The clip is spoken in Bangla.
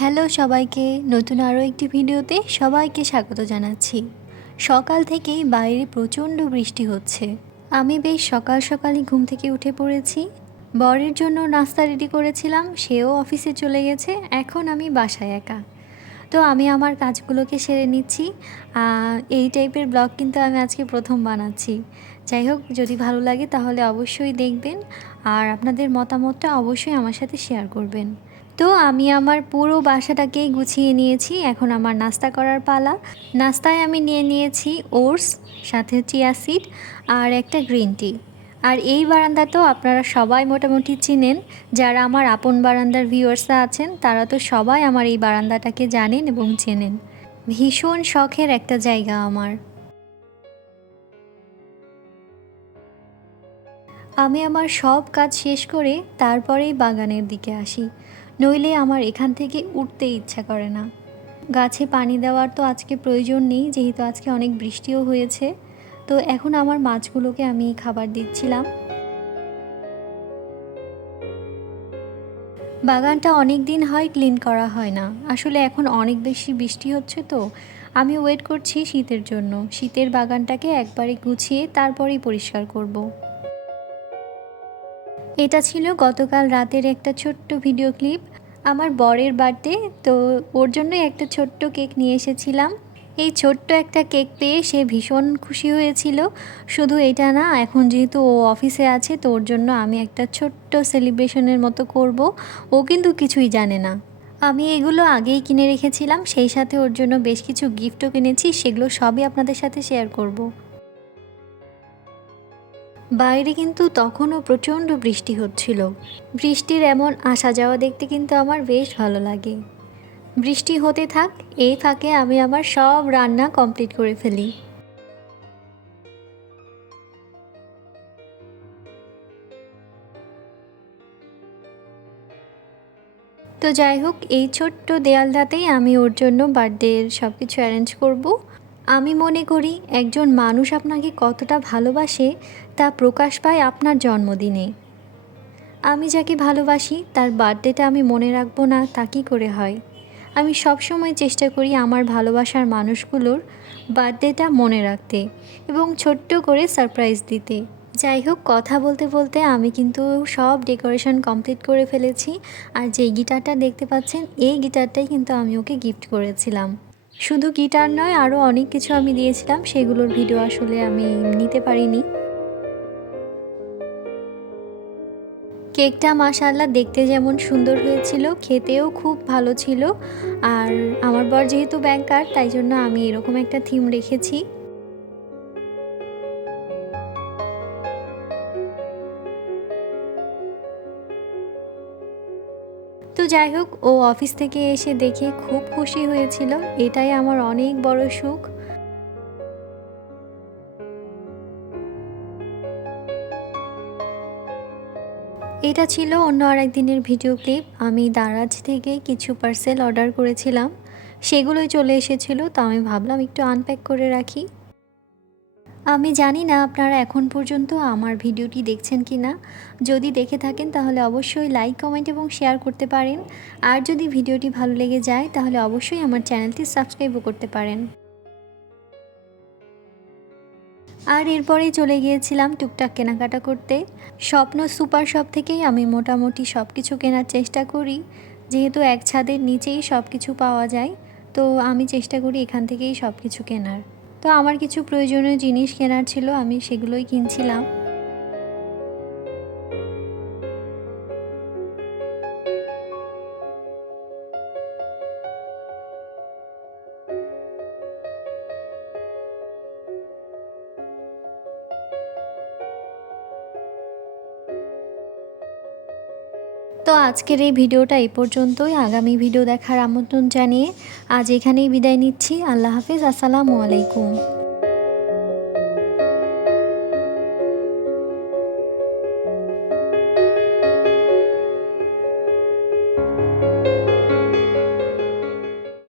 হ্যালো সবাইকে, নতুন আরও একটি ভিডিওতে সবাইকে স্বাগত জানাচ্ছি। সকাল থেকেই বাইরে প্রচণ্ড বৃষ্টি হচ্ছে। আমি বেশ সকাল সকালই ঘুম থেকে উঠে পড়েছি। বরের জন্য নাস্তা রেডি করেছিলাম, সেও অফিসে চলে গেছে, এখন আমি বাসায় একা। তো আমি আমার কাজগুলোকে সেরে নিচ্ছি। এই টাইপের ব্লগ কিন্তু আমি আজকে প্রথম বানাচ্ছি। যাই হোক, যদি ভালো লাগে তাহলে অবশ্যই দেখবেন। আর আপনাদের মতামতটা অবশ্যই আমার সাথে শেয়ার করবেন। তো আমি আমার পুরো বাসাটাকেই গুছিয়ে নিয়েছি। এখন আমার নাস্তা করার পালা। নাস্তায় আমি নিয়ে নিয়েছি ওটস, সাথে চিয়া সিড আর একটা গ্রিন টি। আর এই বারান্দা তো আপনারা সবাই মোটামুটি চিনেন। যারা আমার আপন বারান্দার ভিউয়ার্সরা আছেন, তারা তো সবাই আমার এই বারান্দাটাকে জানেন এবং চেনেন। ভীষণ শখের একটা জায়গা আমার। আমি আমার সব কাজ শেষ করে তারপরেই বাগানের দিকে আসি। নইলে আমার এখান থেকে উঠতে ইচ্ছা করে না। গাছে পানি দেওয়ার তো আজকে প্রয়োজন নেই, যেহেতু আজকে অনেক বৃষ্টিও হয়েছে। তো এখন আমার মাছগুলোকে আমি খাবার দিচ্ছিলাম। বাগানটা অনেক দিন হয় ক্লিন করা হয় না। আসলে এখন অনেক বেশি বৃষ্টি হচ্ছে তো। আমি ওয়েট করছি শীতের জন্য। শীতের বাগানটাকে একবারে গুছিয়ে তারপরেই পরিষ্কার করব। এটা ছিল গতকাল রাতের একটা ছোট্ট ভিডিও ক্লিপ। আমার বরের বার্থডে, তো ওর জন্যই একটা ছোট্ট কেক নিয়ে এসেছিলাম। এই ছোট্ট একটা কেক পেয়ে সে ভীষণ খুশি হয়েছিল। শুধু এটা না, এখন যেহেতু ও অফিসে আছে, তো ওর জন্য আমি একটা ছোট্ট সেলিব্রেশনের মতো করব। ও কিন্তু কিছুই জানে না। আমি এগুলো আগেই কিনে রেখেছিলাম, সেই সাথে ওর জন্য বেশ কিছু গিফটও কিনেছি, সেগুলো সবই আপনাদের সাথে শেয়ার করব। বাইরে কিন্তু তখনও প্রচণ্ড বৃষ্টি হচ্ছিল। বৃষ্টির এমন আসা যাওয়া দেখতে কিন্তু আমার বেশ ভালো লাগে। বৃষ্টি হতে থাক, এই ফাঁকে আমি আমার সব রান্না কমপ্লিট করে ফেলি। তো যাই হোক, এই ছোট্ট দেয়ালটাতেই আমি ওর জন্য বার্থডের সব কিছু অ্যারেঞ্জ করব। আমি মনে করি একজন মানুষ আপনাকে কতটা ভালোবাসে তা প্রকাশ পায় আপনার জন্মদিনে। আমি যাকে ভালোবাসি, তার বার্থডেটা আমি মনে রাখব না, তা কী করে হয়? আমি সব সময় চেষ্টা করি আমার ভালোবাসার মানুষগুলোর বার্থডেটা মনে রাখতে এবং ছোট্ট করে সারপ্রাইজ দিতে। যাই হোক, কথা বলতে বলতে আমি কিন্তু সব ডেকোরেশন কমপ্লিট করে ফেলেছি। আর যে গিটারটা দেখতে পাচ্ছেন, এই গিটারটাই কিন্তু আমি ওকে গিফট করেছিলাম। শুধু গিটার নয় আরও অনেক কিছু আমি দিয়েছিলাম। সেগুলোর ভিডিও আসলে আমি নিতে পারিনি। কেকটা মাশাল্লাহ দেখতে যেমন সুন্দর হয়েছিল, খেতেও খুব ভালো ছিল। আর আমার বর যেহেতু ব্যাংকার তাই জন্য আমি এরকম একটা থিম রেখেছি। তো যাই হোক, ও অফিস থেকে এসে দেখে খুব খুশি হয়েছিল। এটাই আমার অনেক বড় সুখ। এটা ছিল অন্য আর একদিনের ভিডিও ক্লিপ। আমি দারাজ থেকে কিছু পার্সেল অর্ডার করেছিলাম। সেগুলোই চলে এসেছিল, তো আমি ভাবলাম একটু আনপ্যাক করে রাখি। আমি জানি না আপনারা এখন পর্যন্ত আমার ভিডিওটি দেখছেন কি না। যদি দেখে থাকেন তাহলে অবশ্যই লাইক, কমেন্ট এবং শেয়ার করতে পারেন। আর যদি ভিডিওটি ভালো লেগে যায় তাহলে অবশ্যই আমার চ্যানেলটি সাবস্ক্রাইবও করতে পারেন। আর এরপরেই চলে গিয়েছিলাম টুকটাক কেনাকাটা করতে। স্বপ্ন সুপার শপ থেকেই আমি মোটামুটি সব কিছু কেনার চেষ্টা করি। যেহেতু এক ছাদের নিচেই সব কিছু পাওয়া যায়, তো আমি চেষ্টা করি এখান থেকেই সব কিছু কেনার। তো আমার কিছু প্রয়োজনীয় জিনিস কেনার ছিল আমি সেগুলোই কিনছিলাম। তো আজকের এই ভিডিওটা এই পর্যন্তই। আগামী ভিডিও দেখার আমন্ত্রণ জানিয়ে আজ এখানেই বিদায় নিচ্ছি। আল্লাহ হাফিজ। আসসালামু আলাইকুম।